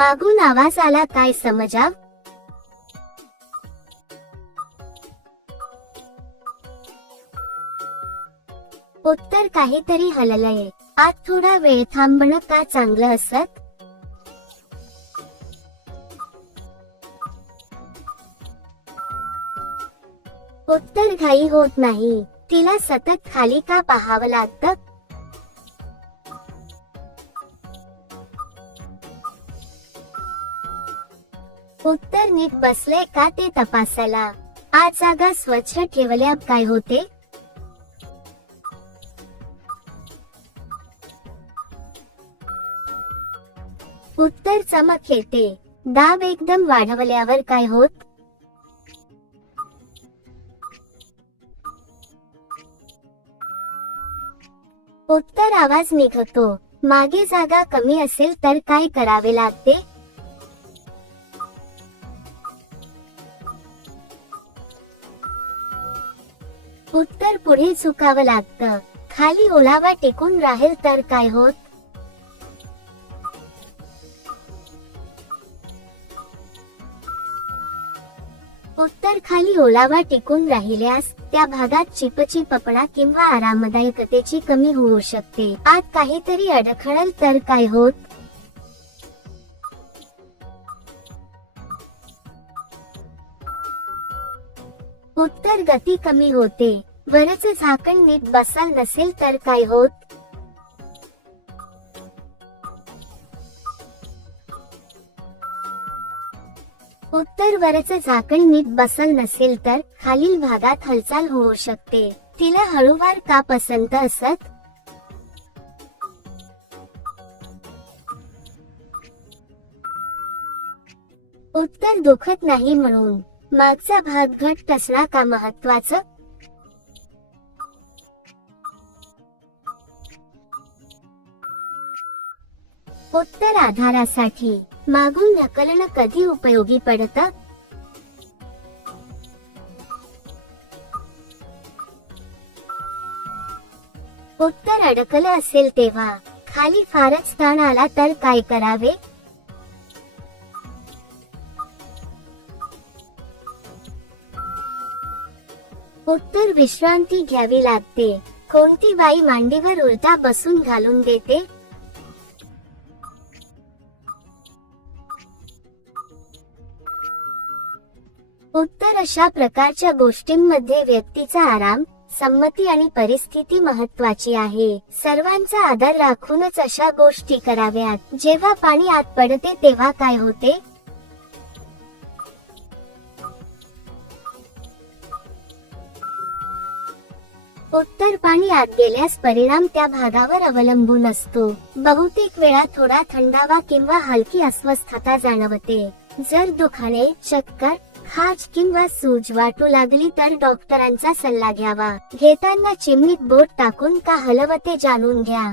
मागून आवाज आला, काय समजाव? उत्तर, काहीतरी हललंय. आत थोडा वेळ थांबणं का चांगलं असत? उत्तर, घाई होत नाही. तिला सतत खाली का पाहावं लागतं? उत्तर, नीट बसले का ते तपासायला. आज जागा स्वच्छ ठेवल्या काय होते? उत्तर, चमक येते. दाब एकदम वाढवल्यावर काय होत? उत्तर, आवाज निघतो. मागे जागा कमी असेल तर काय करावे लागते? उत्तर, पुढे झुकावं लागतं. खाली ओलावा टिकून राहील तर काय होत? उत्तर, खाली ओलावा टिकून राहिल्यास त्या भागात चिपचिपपणा किंवा आरामदायकतेची कमी होऊ शकते. आत काहीतरी अडखळल तर काय होत? उत्तर, गती कमी होते. वरचं झाकण नीट बसल नसेल तर काय होत? उत्तर, वरचं झाकण नीट बसल नसेल तर खालील भागात हालचाल होऊ शकते. तिला हळूवार का पसंत असत? उत्तर, दुखत नाही म्हणून. मागचा भाग घट्ट असणं का महत्वाचं? उत्तर, आधारासाठी. मागून ढकलणं कधी उपयोगी पडतं? उत्तर, अडकलं असेल तेव्हा. खाली फारच ताण आला तर काय करावे? उत्तर, विश्रांती घ्यावी लागते. कोणती बाई मांडीवर उलटा बसून घालून देते? उत्तर, अशा प्रकारच्या गोष्टींमध्ये व्यक्तीचा आराम, संमती आणि परिस्थिती महत्वाची आहे. सर्वांचा आदर राखूनच अशा गोष्टी कराव्यात. जेव्हा पाणी आत पडते तेव्हा काय होते? उत्तर, पाणी आत गेल्यास परिणाम त्या भागावर अवलंबून असतो. बहुतेक वेळा थोडा थंडावा किंवा हलकी अस्वस्थता जाणवते. जर दुखाणे, चक्कर, खाज किंवा सूज वाटू लागली तर डॉक्टरांचा सल्ला घ्यावा. घेताना चिमणीत बोट टाकून का हलवते जाणून घ्या.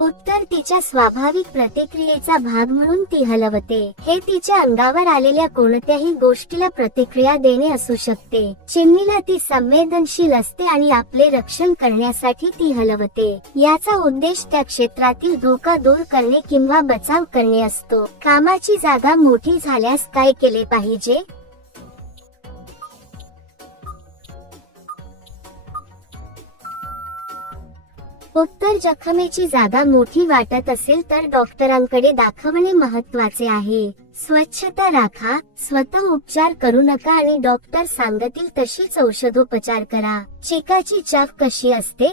उत्तर, तिच्या स्वाभाविक प्रतिक्रियेचा भाग म्हणून ती हलवते. हे तिच्या अंगावर आलेल्या कोणत्याही गोष्टीला प्रतिक्रिया देणे असू शकते. चिमणीला ती संवेदनशील असते आणि आपले रक्षण करण्यासाठी ती हलवते. याचा उद्देश त्या क्षेत्रातील धोका दूर करणे किंवा बचाव करणे असतो. कामाची जागा मोठी झाल्यास काय केले पाहिजे? उत्तर, जखमेची जागा मोठी वाटत असेल तर डॉक्टरांकडे दाखवणे महत्वाचे आहे. स्वच्छता राखा, स्वतः उपचार करू नका आणि डॉक्टर सांगतील तशीच औषधोपचार करा. चिकाची चाफ कशी असते?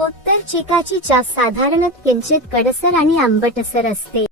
उत्तर, चिकाची चाफ साधारणतः किंचित कडसर आणि आंबटसर असते.